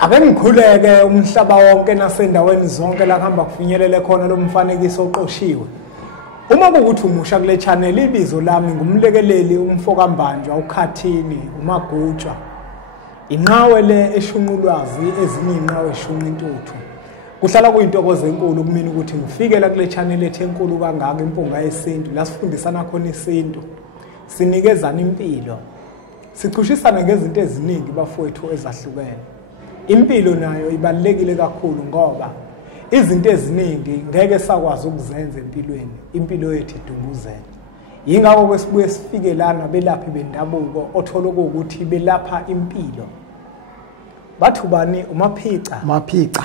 Ake ngikhuleke umhlaba wonke nasendaweni zonke la kuhamba kufinyelele khona lo mfanekiso oqoshiwe. Uma kuwukuthi umusha kule channel ibizo lami ngumlekeleli umfoka Mbanjwa uKhathini uMagutshwa. Inqawe le eshunqulwazi ezinye inqawe eshunqa intuthu. Kuhlala kuyintokozo enkulu kumina ukuthi ngifike la kule channel ethe enkulu kangaka impunga yesintu la sifundisana khona isintu. Sinikezana impilo. Siqhushisana ngezinto eziningi bafowethu ezahlukene. Impilo nayo ibalekile kakhulu ngoba izinto eziningi ngeke sakwazi ukuzenza empilweni. Impilo yethu idunguzela. Yingakho kwesibuye sifike lana belaphi bendabuko othola ukuthi belapha impilo. Bathu bani umaphica? Maphica.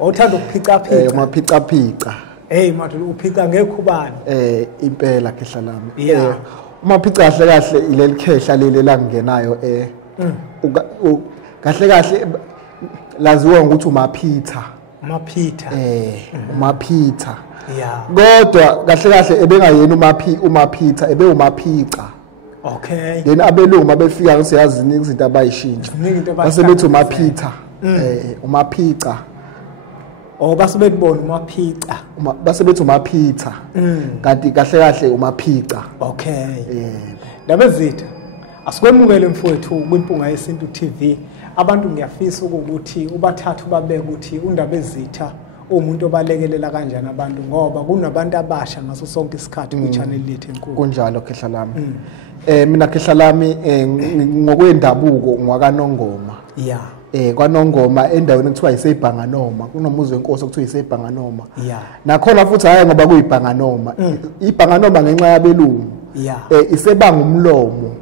Uthanda ukuphica phica? Maphica phica. Mathu uphica ngekhubani? Impela khehla lami. Umaphica kahle kahle ileli khehla leli langenayo kahle kahle laziwa ukuthi uMaphitha. Maphitha. UMaphitha. Yeah. Kodwa kahle kahle ebengayena uMaphitha ebe uMaphica. Okay. Then abelungu abefika ngisiyazi izinto izinto abayishintsha. Basebethi uMaphitha. uMaphica. Basebethi bona uMaphica. Basebethi uMaphitha. Kanti kahle kahle uMaphica. Okay. Ndabezitha asikwemukele mfowethu kwimpunga yesintu TV. Abantu ngiyafisa ukuthi ubathathu babeke ukuthi uNdabezitha umuntu obalekelela kanjani abantu ngoba kunabantu abasha ngaso sonke isikhathi ku channel lethu enkulu. Kunjalo khehla lami. Mina khehla lami ngokwendabuko ngwakaNongoma. Yeah. KwaNongoma endaweni ekuthiwa yiseBhanganoma kunomuzi wenkosi okuthiwa yiseBhanganoma. Yeah. Nakhona futhi hayi ngoba kuyiBhanganoma. iBhanganoma ngenxa yabelungu. Yeah. Isebanga umlomo.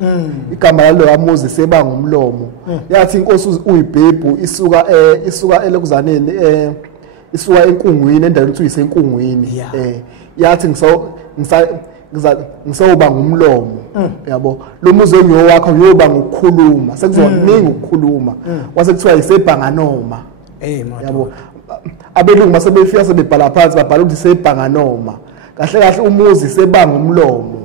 Igama lalo yamuzi isebanga umlomo. Yathi inkosi uyiBhebhu isuka elekuzaneni isuka enkungwini endaweni ekuthiwa yisenkungwini. Yathi ngisawuba ngumlomo yabo lo muzi enyo wakho uyoba ngokukhuluma sekuzokuningi ukukhuluma wase kuthiwa yiseBhanganoma yabo abelungu basebefika sebebhala phansi babhala ukuthi iseBhanganoma kahle kahle umuzi sebanga umlomo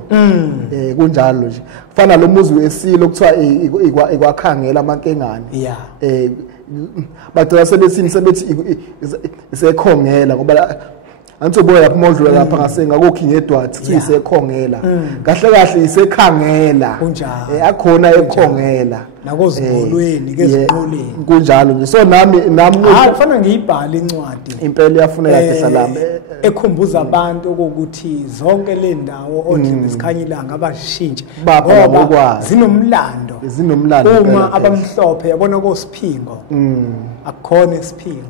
kunjalo nje kufana lo muzi wesilo kuthiwa ikwakhangela amankengane bagcina sebethi isekhongela ngoba anthi uboya lapha modlula lapha ngasenga kokhi ngedwathi kuthi isekhongela kahle kahle isekhangela akhona ekhongela nakozibholweni kezinqoleni kunjalo nje so nami kufana ngiyibhala incwadi impela iyafuna yaphehla lami ekhumbuza abantu ukuthi zonke le ndawo othi isikhanya ilanga abashintsha ngoba zinomlando uma abamhlophe yabona koSiphingo akukhona iSiphingo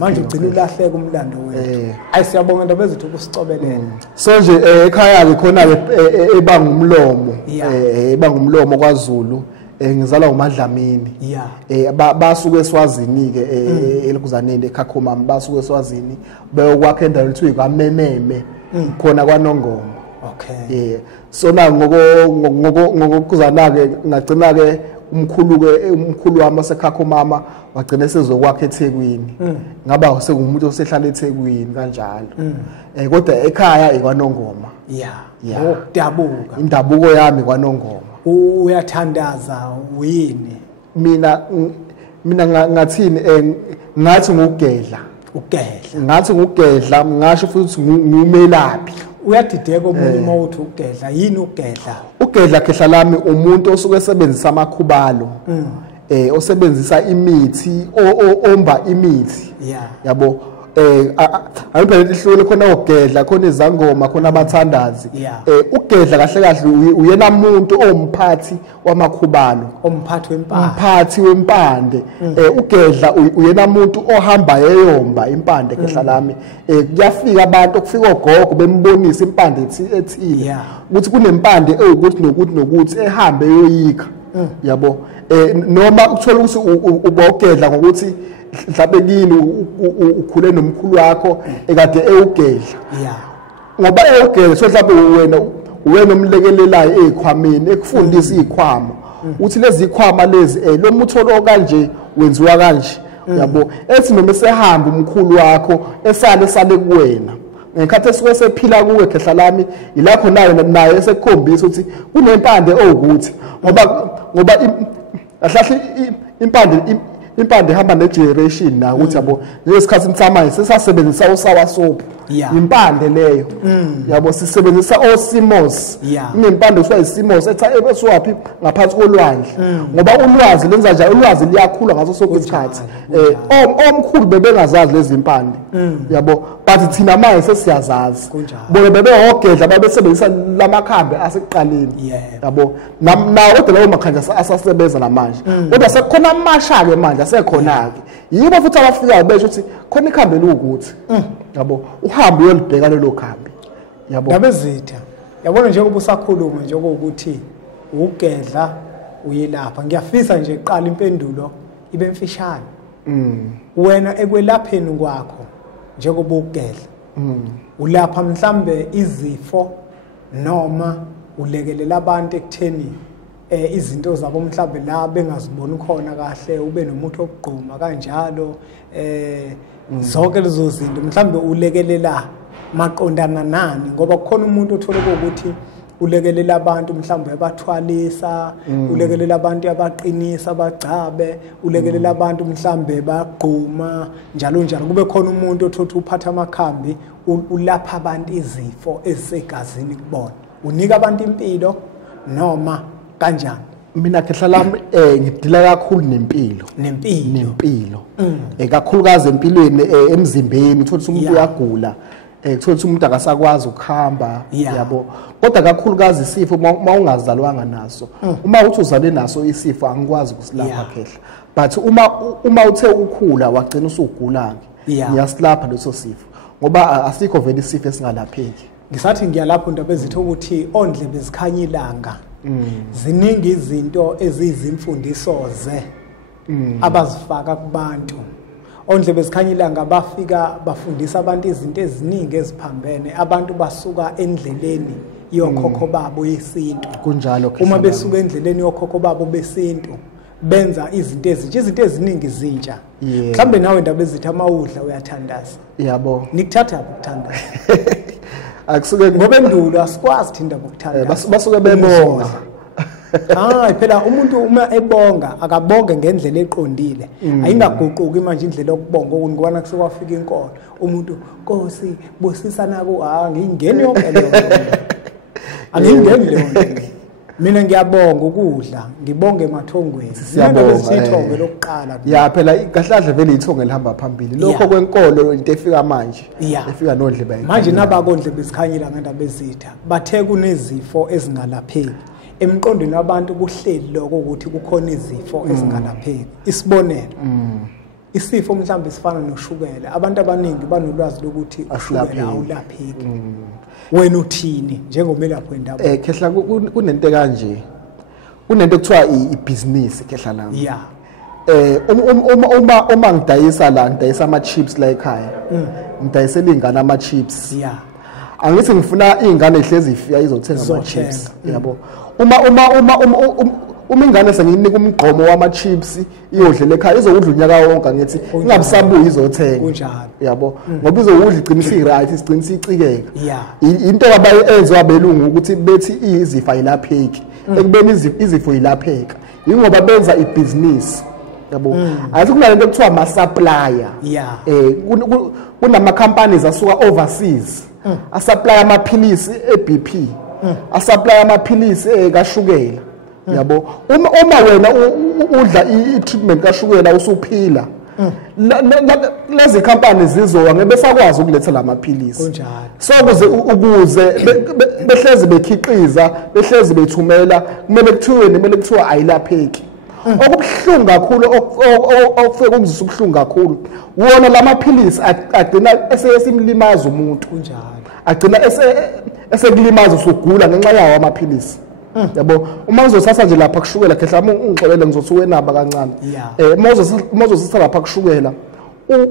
manje ugcina ulahleka umlando wethu ayisiyabonga Ndabezitha ukusicobelele so nje ekhaya ke khona ke ebanga umlomo ebanga kwaZulu ngizalwa uMadlamini basuke eSwazini ke elikuzaneni eKhakhomam basuke eSwazini beyokwakha endaweni ethiwa kwaMememe khona kwaNongoma. Okay. So na ngokuzana ke ngagcina ke umkhulu wami waseKhakhomama wagcina sezokwakha eThekwini ngaba sekumuntu osehlala eThekwini kanjalo kodwa ekhaya ikwaNongoma. Dabuka indabuko yami kwaNongoma. Uyathandaza uyini? Mina ngathini ngathi ngugedla. Ngathi ngugedla ngasho futhi ngumelaphi. Uyadideka omunye mawuthi ugedla yini ugedla? Ugedla khehla lami umuntu osuke esebenzisa amakhubalo. Osebenzisa imithi omba imithi. Yabo ayiphelele ihlule khona ugedla khona izangoma khona abathandazi ugedla kahle kahle uyena umuntu omphathi wamakhubalo umphathi wempande ugedla uyena umuntu ohamba yeyomba impande khehla lami kuyafika abantu okufika ogogo bembonisa impande ethile ukuthi kunempande ukuthi nokuthi ehambe yoyikha yabo noma ukuthola ukuthi ubogedla ngokuthi mhlawumbe kini ukhule nomkhulu wakho ekade ewugedla ngoba ewugedla so mhlawumbe wena umlekelelayo ezikhwameni ekufundisa izikhwama uthi lezi zikhwama lezi lo mutholo kanje wenziwa kanje yabo ethi noma esehamba umkhulu wakho esale kuwena ngekhathi esuke sephila kuwe khehla lami ilapho naye esekukhombisa ukuthi kunempande ukuthi ngoba ahlahle impande ihamba negeneration na ukuthi yabo ngesikhathi samanje sesasebenzisa usawa soap impande leyo yabo sisebenzisa osimos inempande kuswa isimos ethiwaphi ngaphansi kolwandle ngoba ulwazi lenza nje ulwazi liyakhula ngaso sonke isikhathi omkhulu bebengazazi lezi impande yabo but thina manje sesiyazazi bona bebehogedla babesebenzisa lamakhambi asekuqaleni yabo nawo kodwa lawo makhanda asasebenza namanje kodwa sekukhona amasha ke manje asekhona ke yibo futhi abafikayo besho ukuthi khona ikhambi lokuthi yabo uhambe uyolibheka lelo khambi yabo ngabezitha yabona njengoba usakhuluma nje ukuthi ugedla uyelapha ngiyafisa nje iqala impendulo ibe mfishane wena ekwelapheni kwakho njengoba ugedla ulapha mhlambe izifo noma ulekelela abantu ekutheni izinto zabo mhlambe la bengaziboni khona kahle ube nomuntu okugquma kanjalo zonke lezo zinto mhlambe ulekelela maqondana nani ngoba kukhona umuntu othola ukuthi ulekelela abantu mhlambe abathwalisa ulekelela abantu abaqinisa abagcabe ulekelela abantu mhlambe bagquma njalo njalo kube khona umuntu othotha uphatha amakhambi ulapha abantu izifo ezisegazini kubona unika abantu impilo noma kanjani mina khehla lami ngidila kakhulu nempilo kakhulukazi empilweni emzimbeni uthola umuntu uyagula kuthola umuntu akasakwazi ukuhamba yabo kodwa kakhulukazi isifo mawungazalwanga naso uma uthi uzalwe naso isifo angikwazi ukusilapha khehla but uma uthe ukhula wagcina usugula ngiyasilapha leso sifo ngoba asikho vele isifo esingalapheki ngisathi ngiyalapho into bezitho ukuthi ondle bezikhanya ilanga ziningi izinto ezizimfundiso abazifaka kubantu ondle bezikhanya ilanga bafika bafundisa abantu izinto eziningi eziphambene abantu basuka endleleni yokhokho babo yesintu kunjalo uma besuka endleleni yokhokho babo besintu benza izinto eziningi zintsha mhlambe nawe ndaba ezithi amawudla uyathandaza yabo nikuthatha ukuthandaza akusuke ngoba endulo asikwazi thinda ukuthandaza basuke bebonga phela umuntu uma ebonga akabonge ngendlela eqondile ayingaguquki manje indlela yokubonga ngikwana kusukwafika inkolo umuntu Nkosi busisa nako ngingeni yonke leyo angingeni leyo mina ngiyabonga ukudla ngibonge emathongweni siyabonga isithongo lokuqala phela kahlahla vele ithongo lihamba phambili lokho kwenkolo into efika manje efika nodle manje nabakondle besikhanyila ngendaba ezitha bathe kunezifo ezingalapheki emqondweni wabantu kuhleli lokho ukuthi kukhona izifo ezingalapheki isibonelo isifo mhlawumbe sifana noshukela abantu abaningi banolwazi lokuthi ushukela awulapheki wena uthini njengomelaphi wendaba khehla kunento kanje kunento ekuthiwa ibusiness khehla lami uma ngidayisa ama chips la ekhaya ngidayisela ingane ama chips angithi ngifuna ingane ihlezi ifika izothenga ama chips yabo uma ingane senginika umgqomo wama chips iyodlela ekhaya izokudla unyaka wonke ngithi ingabisabuyi izothenga kunjalo yabo ngoba izokudla igcinisa i-right igcinisa icikeka into abayenziwa abelungu ukuthi bethi izifo ayilapheki ekubeni izifo ilapheka ingoba benza ibusiness yabo ayithi kunalento ekuthiwa ama supplier kunama companies asuka overseas asupply amaphilisi eBP asupply amaphilisi kashukela yabo uma wena udla i-treatment kashukela usuphila lezi companies zizowa ngebe sakwazi ukuletha lamaphilisi kunjalo so ukuze behlezi bekhiqiza behlezi bethumela kumele kuthiwa ayilapheki okubuhlungu kakhulu okufike kumzisa ubuhlungu kakhulu wona lamaphilisi agcina esesimlimaza umuntu kunjalo agcina esekulimaza usugula ngenxa yawo amaphilisi yabo uma uzosasa nje lapha kushukela khehla ungixolele ngizothuke naba kancane uma uzosasa lapha kushukela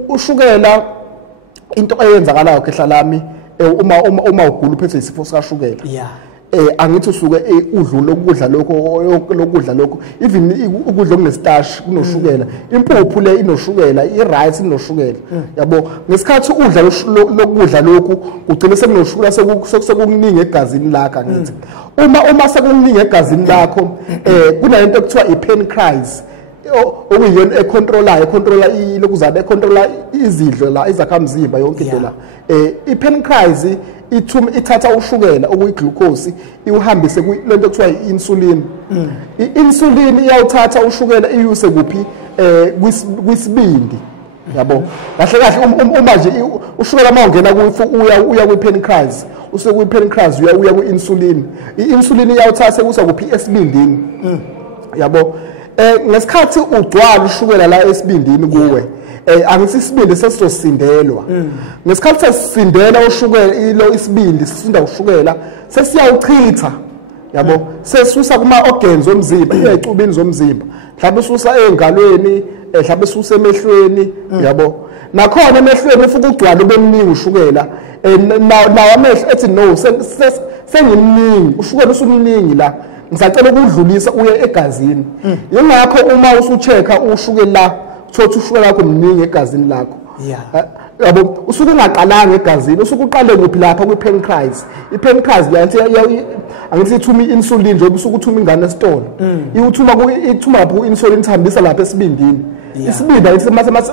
ushukela into eyenzakalayo khehla lami uma ugula uphethwe isifo sikashukela angithi usuke udlula ukudla lokho even ukudla okunestarch kunoshukela impuphu le inoshukela irice inoshukela yabo ngesikhathi udla lokudla lokhu ugcina sekunoshukela sekukuningi egazini lakho ngithi uma sekukuningi egazini lakho kunalento ekuthiwa ipancreas okuyiyona econtrola ilokuzana econtrola izidlo la izakhamzimba yonke into la ipancreas ithatha ushukela okuyiglucose iuhambise lento ekuthiwa i-insulin i-insulin iyawuthatha ushukela iyuse kuphi kwisibindi yabo kahle kahle uma nje ushukela mawungena uya kwi-pancreas usuke kwi-pancreas uya kwi-insulin i-insulin iyawuthatha kusa kuphi esibindini yabo ngesikhathi ugcwala ushukela la esibindini kuwe angithi isibindi sesizosindelwa ngesikhathi sesindela ushukela ilo isibindi sisinda ushukela sesiyawuchitha yabo sesisusa kuma organs omzimba ezicubini zomzimba mhlawumbe ususa engalweni mhlawumbe ususa emehlweni yabo nakhona emehlweni ufika ugcwala ubemningi ushukela nawo amehlo ethi no sengimningi ushukela usumningi la ngisacela ukudlulisa uye egazini yingakho uma usuchecka ushukela la uthola ushukela lakho mningi egazini lakho yabo usuke ungaqalanga egazini usuke uqale kuphi lapha kwi-pancreas i-pancreas angithi ithuma i-insulin nje usuke uthuma ingane esitolo ithuma lapho ku-insulin ithambisa lapha esibindini isibindi ayithi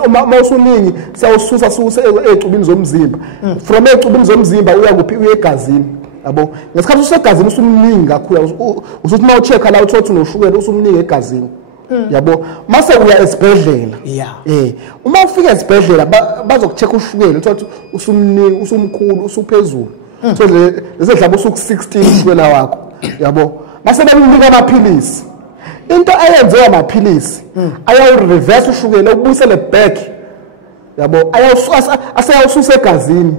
uma usuningi siyawususa ey'cubini zomzimba from ey'cubini zomzimba uya kuphi uye egazini yabo ngesikhathi usegazini usumningi kakhulu usuthi uma uchecka la uthola unoshukela usumningi egazini yabo mase uya esibhedlela uma ufika esibhedlela bazokuchecka ushukela uthola usumningi usumkhulu usuphezulu so lese mhlawumbe usuku-16 ushukela wakho yabo mase bekunika amaphilisi into ayenziwa amaphilisi ayawureverse ushukela ukubuyisele back yabo aseyawususa egazini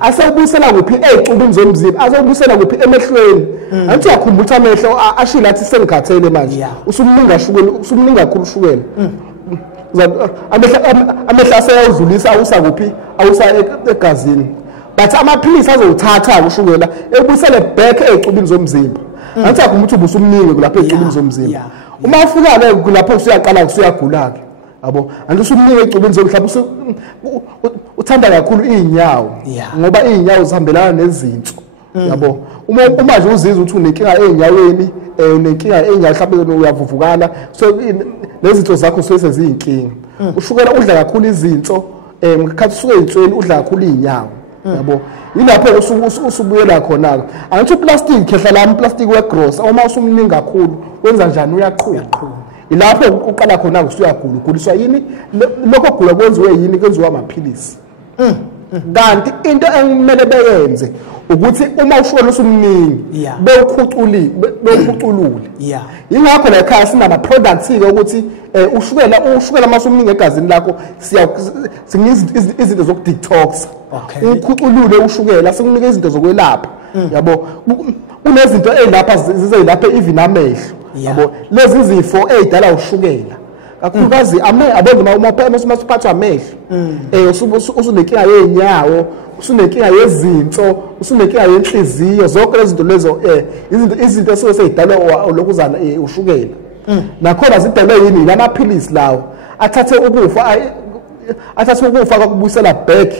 asewubuyisela kuphi ey'cubini zomzimba asewubuyisela kuphi emehlweni angithi uyakhumbula ukuthi amehlo ashila athi sengikhathele manje usumningi kakhulu ushukela amehlo aseyawudlulisa awusa kuphi awusa egazini but amaphilisi azowuthatha ushukela ebuyisele back ey'cubini zomzimba angithi uyakhumbula ukuthi ubusumningi kulapho ey'cubini zomzimba uma ufika-ke kulapho usuyaqala usuyagula-ke yabo angithi usumningi ey'cubini zomhlaba uthanda kakhulu iy'nyawo ngoba iy'nyawo zihambelana nezinso yabo uma nje uzizwa ukuthi unenkinga ey'nyaweni unenkinga ey'nyawo mhlawumbe uyavuvukala so nezinto zakho suke seziyinkinga ushukela udla kakhulu izinso ngekhathi usuke ey'nsweni udla kakhulu iy'nyawo yabo yilapho usubuyela khona-ke angithi uplastic khehla lami uplastic wegrosa uma usumningi kakhulu wenza njani uyaqhuba ilapho uqala khona usuyagula uguliswa yini lokho gula kwenziwe yini kwenziwa amaphilisi kanti into ekumele beyenze ukuthi uma ushukela usumningi bewukhuculule yingakho la ekhaya sinama products-ke ukuthi ushukela masumningi egazini lakho izinto zokudetox ukhuculule ushukela sikunika izinto zokwelapha yabo kunezinto ezilapha zizeyilapha even amehlo yabo lezi zifo ezidala ushukela kakhulukazi abonke uma usiphathwa amehlo usunenkinga yenyawo usunenkinga yezinso usunenkinga yenhliziyo zonke lezi zinto lezo izinto esuke seyidalwa lokuzana ushukela nakhona zidalwe yini lamaphilisi lawo athathe ukufa kakubuyisela back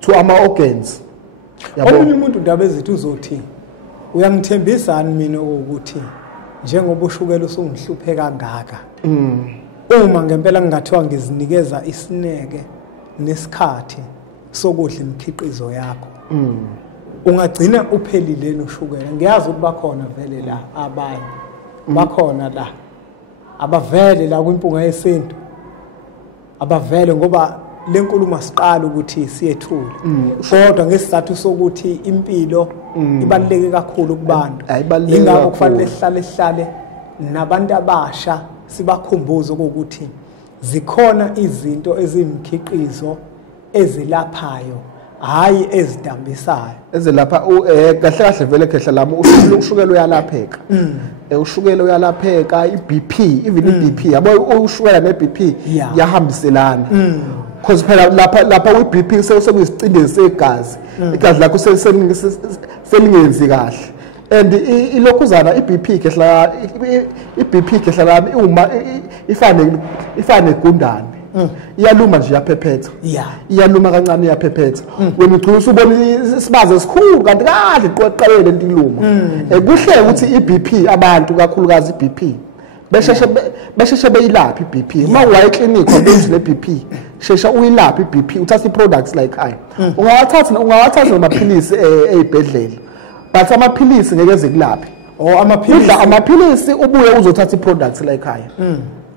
to ama-organs omunye umuntu ndaba ezithi uzothi uyangithembisani mina ukuthi njengoba ushukela usungihluphe kangaka uma ngempela ngingathiwa ngizinikeza isineke nesikhathi sokudla imikhiqizo yakho ungagcina uphelile noshukela ngiyazi ukuthi bakhona vele la abanye bakhona la abavele la kwimpunga yesintu abavele ngoba lenkulumo asiqala ukuthi siyethule kodwa ngesizathu sokuthi impilo ibaluleke kakhulu kubantu ingakho kufanele sihlale nabantu abasha sibakhumbuze ukuthi zikhona izinto ezimkhiqizo ezilaphayo hayi ezidambisayo ezelapha kahle kahle vele khehla lami ushukela uyalapheka ushukela uyalapheka iBP even iBP yabo ushukela neBP yahambiselana because phela lapha kwi-BP sekuyisicindezi segazi igazi lakho selingenzi kahle and ilokhuzana iBP khehla lami uma ifane negundane iyaluma nje yaphephetha iyaluma kancane yaphephetha wena ugcina usubona isibazo esikhulu kanti kahle iqoqelele lentiluma kuhle ukuthi iBP abantu kakhulukazi iBP besheshe beyilapha iBP uma uya eclinic wabuza leBP shesha uyilapha iBP uthatha iproducts la ekhaya ungawathatha amaphilisi ezibhedlela but amaphilisi ngeke ezekulaphe amaphilisi ubuye uzothatha iproducts la ekhaya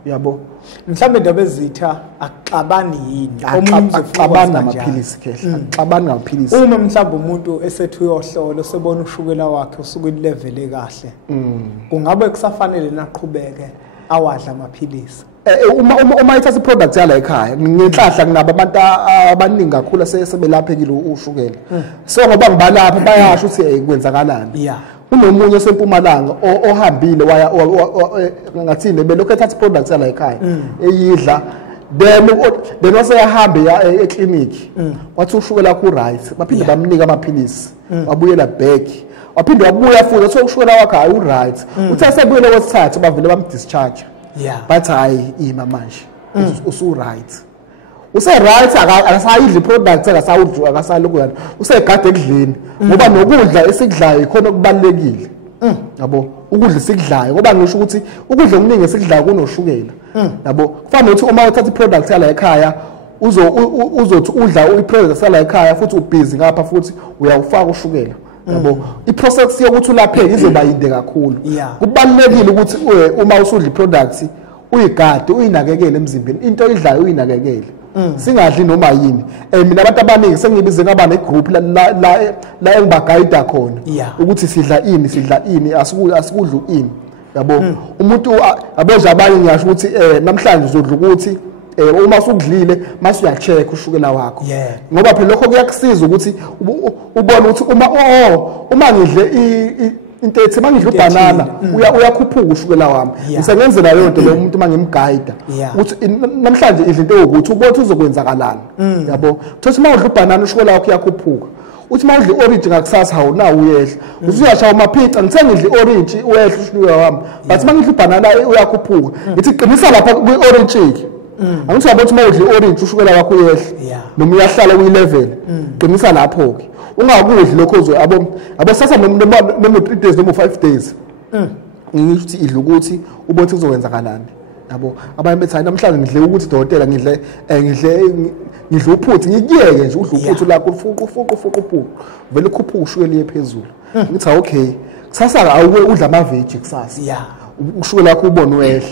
yabo mhlambe indaba ezitha akuxabani yini omunye uzoxabana namaphilisi kehla akuxabani ngamaphilisi uma mhlawumbe umuntu esethu uyohlola sebona ushukela wakhe usuka ilevel ekahle kungabe kusafanele naqhubeke awadla amaphilisi uma ithatha iproduct yala ekhaya ngenhlahla kunabo abantu abaningi kakhulu sebelaphekile ushukela so ngoba ngibalapha bayasho ukuthi kwenzakalani unomunye osempumalanga ohambile waya ngathini belokho ethatha iproduct yala ekhaya eyidla then waseyahamba eclinic wathi ushukela ku right baphinde bamnika amaphilisi wabuyela back waphinde wabuya futhi wathi ushukela wakhe ayi right uthe sebuyele kwesithathu bavele bamdischarge bathi hayi ima manje usu right right akasayidli product akasalokhu yana usegade ekudleni ngoba nokudla esikudlayo ikhona okubalekile yabo ukudla esikudlayo ngoba ngisho ukuthi ukudla okuningi esikudlayo kunoshukela yabo kufanele ukuthi uma uthatha iproduct yala ekhaya uzothi udla iproduct yala ekhaya futhi ubhizi ngapha futhi uyawufaka ushukela yabo iprocess yokuthi ulapheke izoba yinde kakhulu kubalekile ukuthi uma usudla iproduct uyigade uyinakekele emzimbeni into idlayo uyinakekele singadli noma yini mina abantu abaningi sengibize ngaba negroup la engibagayida khona ukuthi sidla ini asikudla ini yabo umuntu aboje abanye ngiyasho ukuthi namhlanje uzodla ukuthi uma usudlile mase uyacheck ushukela wakho ngoba phela lokho kuyakusiza ukuthi ubone ukuthi uma ngidle into ethi mangidla ubanana uyakhuphuka ushukela wami ngisengenzela leyo nto lo muntu mangimgayida ukuthi namhlanje idla into ukuthi ubothe uzokwenzakalana yabo thothi mawudla ubanana ushukela wakho uyakhuphuka uthi mawudla orange ngakusasa hawu na uyehla uzuyashaya amaphica ngithe ngidla orange uyehla ushukela wami but mangidla ubanana uyakhuphuka ngithi qinisa lapha kwi-orange angithi yabothi mawudla orange ushukela wakho uyehla noma uyahlala kwi-level qinisa lapho ke ungakudli lokho abo sasa noma 3 days noma 5 days ngisho ukuthi idla ukuthi ubothi uzokwenzakalani yabo abanye bethi hayi namhlanje ngidle ukuthi dokotela ngidle uphuthi ngikuyeke nje udla uphuthi lakho ufuqa uphuthi vele ukhuphuka ushukela ephezulu ngithi okay kusasa awuke udla ama veggie kusasa ushukela lakho ubone wehla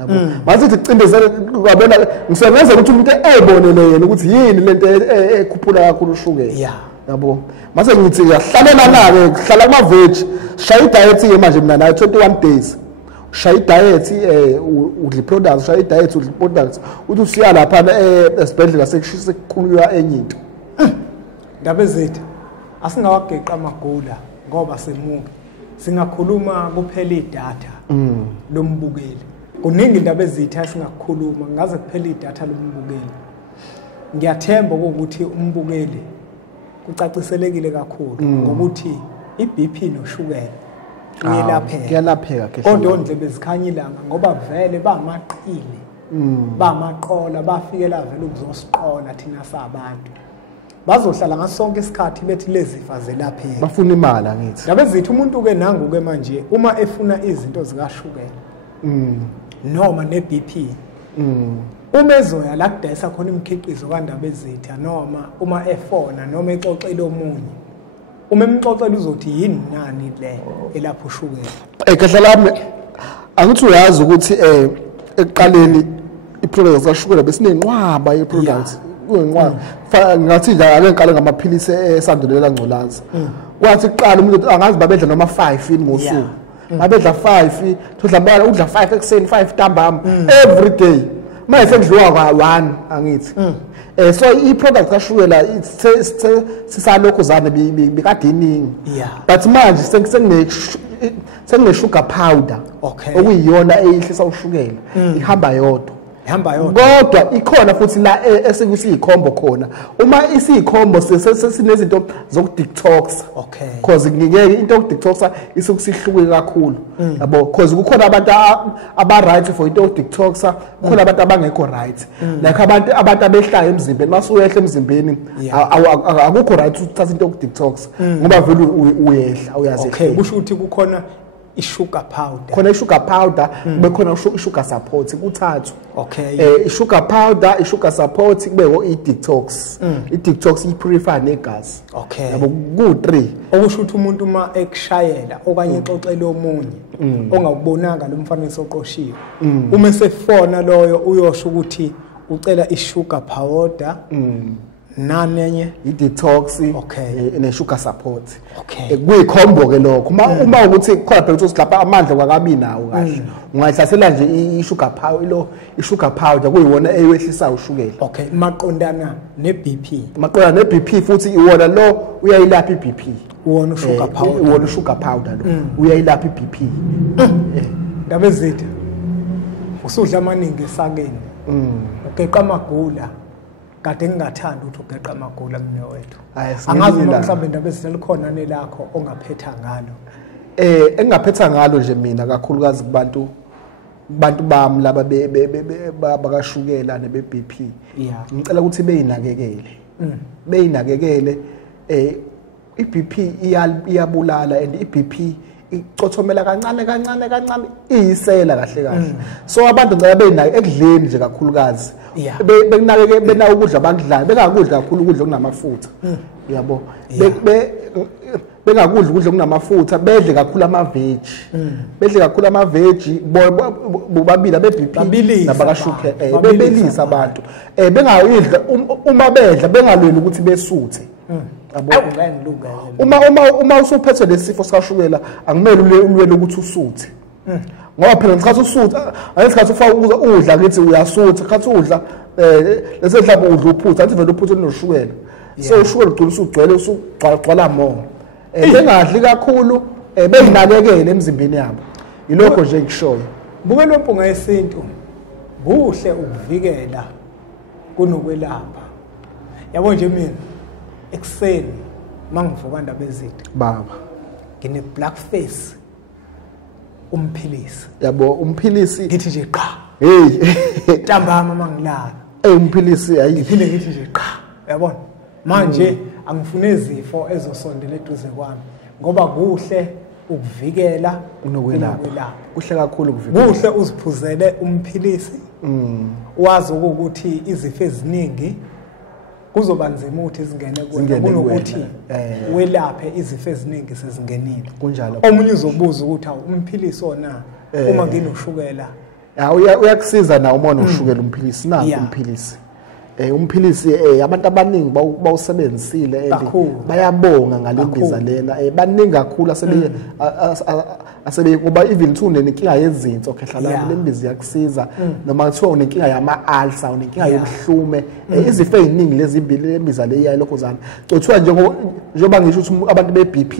yabo manje sicindezela kwabona ngisebenza ukuthi umuntu eyibonele yena ukuthi yini lento ekhuphula kakhulu ushukela yabo mase ngithi yahlalela la ke hlala kuma veg shaya diet ke manje mina nayo 21 days shaya diet udli products shaya diet udli products uthi usiya lapha esibhedlela sekukhuluywa enye into ndabe zethu asingawageqa amagula ngoba semuke singakhuluma kuphela idatha lombukeli kuningi indaba ezitha singakhuluma ngaze kuphela idatha lombukeli ngiyathemba ukuthi umbukeli ucaciselekile kakhulu ngokuthi iBP noshukela kuyelapheka kodwa ondlebe zikhanyilanga ngoba vele bamaqile bamaqola bafikela vele ukuzosiqola thina sabantu bazohlala ngasonke isikhathi bethi lezifa zelapheka bafuna imali ngithi ndabe zithi umuntu ke nangu ke manje uma efuna izinto zikashukela noma neBP uma ezoya la kudayisa khona imikhiqizo kaNdaba Ezitha noma uma efona noma exoxela omunye uma emxoxela uzothi yini nani le elapho ushukela kahle lami angithi uyazi ukuthi ekuqaleni iproducts kashukela besinenqwaba yeproducts kunenqwaba ngathi nje ake ngiqale ngamaphilisi esandulela ngculaza kwathi kuqala umuntu angazi babedla noma 5 ini ngosuku babedla 5 udla 5 ekseni 5 ntambama every day manje sekudliwa kwa1 angithi so iproduct kashukela sisalokho zane bikadeningi but manje sengine sugar powder okuyiyona eyihlisa ushukela ihamba yodwa kodwa ikhona futhi la esekusiyikhombo khona uma isiyikhombo sesinezinto zokudetox because ngeke into yokudetoxa isokusihluke kakhulu yabo because kukhona abantu aba right for into yokudetoxa kukhona abantu abangekho right like abantu abehlayo emzimbeni masuyehla emzimbeni akukho right ukuthatha into yokudetox ngoba vele uyehla uyazi kusho ukuthi kukhona i-sugar powder. Khona i-sugar powder, bekhona i-sugar support kuthathu. Okay. I-sugar powder, i-sugar support kube i-detox. I-detox i-purify negazi. Okay. Yabo ku-3. Okusho ukuthi umuntu uma ekushayela okanye exoxele omunye ongakubonanga lo mfanekiso oqoshiwe. Uma esefona loyo uyosho ukuthi ucela i-sugar powder. Nanenye i-detox ne-sugar support. Okay. Kuyikhombo ke lokho. Uma ukuthi khona phela ukuthi lapha amandla kwakabi nawo kahle. Ungahlasela nje i-sugar powder, i-sugar powder kuyiwona eyehlisa ushukela. Okay, maqondana ne-BP. Maqondana ne-BP futhi iwona lo uyayilapha i-BP. Uwona usugar powder. Uwona usugar powder lo. Uyayilapha i-BP. Ndaba ezitha. Usudla amaningi esakeni. Ugeqa amagula. Kade ngingathanda ukuthi ugeqa amagula mina wethu. Angazi uma mhlawumbe indaba ezitha likhona nelakho ongaphetha ngalo. Engaphetha ngalo nje mina kakhulukazi kubantu bami laba bakashukela nebe-BP. Ngicela ukuthi beyinakekele i-BP iyabulala and i-BP icothomela kancane iyisela kahle. So abantu ngicela beyinake ekudleni nje kakhulukazi. Bekunakeke bena ukudla abakudlayo bengakudla kakhulu ukudla okunamafutha. Yabo. Bengakudla ukudla okunamafutha bedle kakhulu ama-veg. Bedle kakhulu ama-veg bobabili abe-BP nabakashuke bebelisa abantu. Bengayidla uma bedla bengalweni ukuthi besuthe. Uma usuphethwe lesifo sikashukela akumele ulwele ukuthi usuthe. Ngoba phela ngesikhathi usutha ngesikhathi ufaka udla ngithi uyasutha ngesikhathi udla lese mhlawumbe udla uphutha athi vele uphutha noshukela. So ushukela ugcina usugcwele usugcwala mo. Bengadli kakhulu beyinakekele emzimbeni yabo. Yilokho nje ngishoyo. Buke lo mpunga yesintu buhle ukuvikela kunokwelapha. Yabo nje mina ekseni mangivuka ndaba ezitha baba ngine black face umphilisi. Yabo umphilisi ngithi nje qha. Hey ntambama mangilala. Umphilisi ayiphinde ngithi nje qha. Yabona manje angifune izifo ezosondela eduze kwami ngoba kuhle ukuvikela unokwelapha. Kuhle kakhulu ukuvikela. Kuhle uziphuzele umphilisi. Wazi ukuthi izifo eziningi kuzoba nzima ukuthi zingene kuwena kunokuthi welaphe izifo eziningi sezingenile. Kunjalo. Omunye uzobuza ukuthi umphilisi ona uma nginoshukela. Uyakusiza na uma unoshukela umphilisi na umphilisi. Umphilisi abantu abaningi bawusebenzisile bayabonga ngalembiza lena baningi kakhulu asebe kuba even thune nenkinga yezinso khehlalana lembiza yakusiza noma kuthiwa unenkinga yama-ulcer unenkinga yobuhlume izifo eziningi lezi lembiza le iyayi lokho zana cothiwa njengoba ngisho ukuthi abantu be-BP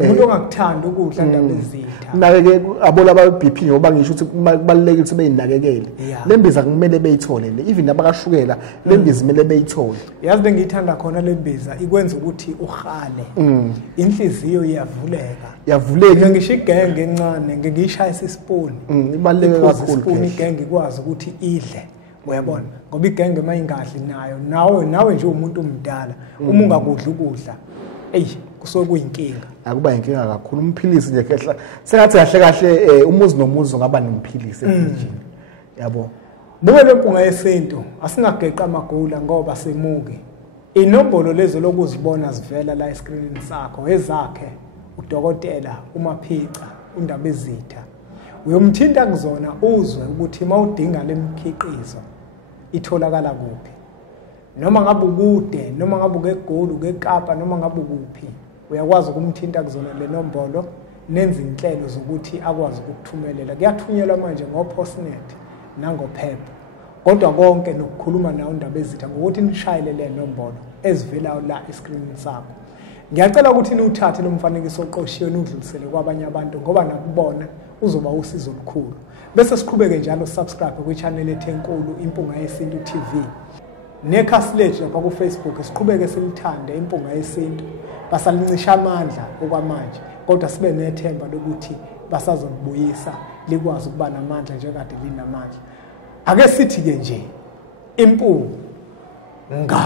umuntu ongakuthanda ukudla ndaba ezitha nakeke abola ba-BP ngoba ngisho ukuthi kubalulekile ukuthi beyinakekele lembiza kumele beyithole even abakashukela lembiza kumele beyithole. Yazi bengiyithanda khona lembiza ikwenza ukuthi uhale inhliziyo iyavuleka ngisho igenge encane ngiyishayisa ispoon ibaluleke kakhulu ispoon igenge ikwazi ukuthi idle uyabona ngoba igenge mayingadli nawe nje umuntu omdala uma ungakudla ukudla kusuke kuyinkinga. Akuba inkinga kakhulu umphilisi nje khehla sengathi kahle umuzi nomuzi ngaba nomphilisi efrijini. Yabo. Buke le mpunga yesintu asingageqa amagula ngoba semuke. Inombolo lezo lokuzibona zivela la escreenini sakho ezakhe udokotela uMaphica undaba ezitha. Uyomthinta kuzona uzwe ukuthi mawudinga lemkhiqizo itholakala kuphi. Noma ngabe ukude noma ngabe ukeGoli ukeKapa noma ngabe ukuphi uyakwazi ukumthinta kuzona le nombolo nenza inhlelo zokuthi akwazi ukuthumelela. Kuyathunyelwa manje ngoPostnet nangoPep kodwa konke nokukhuluma nawo indaba ezitha ngokuthi nishayele le nombolo ezivela la escreenini sakho. Ngiyacela ukuthi niwuthathe lo mfanekiso oqoshiwe nudlulisele kwabanye abantu ngoba nakubona uzoba usizo olukhulu. Bese siqhubeke njalo subscribe kwi-channel ethu enkulu Impunga Yesintu TV. Nekhasi lethu lapha ku-Facebook siqhubeke silithande Impunga Yesintu basalincisha amandla okwamanje kodwa sibe nethemba lokuthi basazobuyisa likwazi ukuba namandla njengade linamandla. Ake sithi ke nje impunga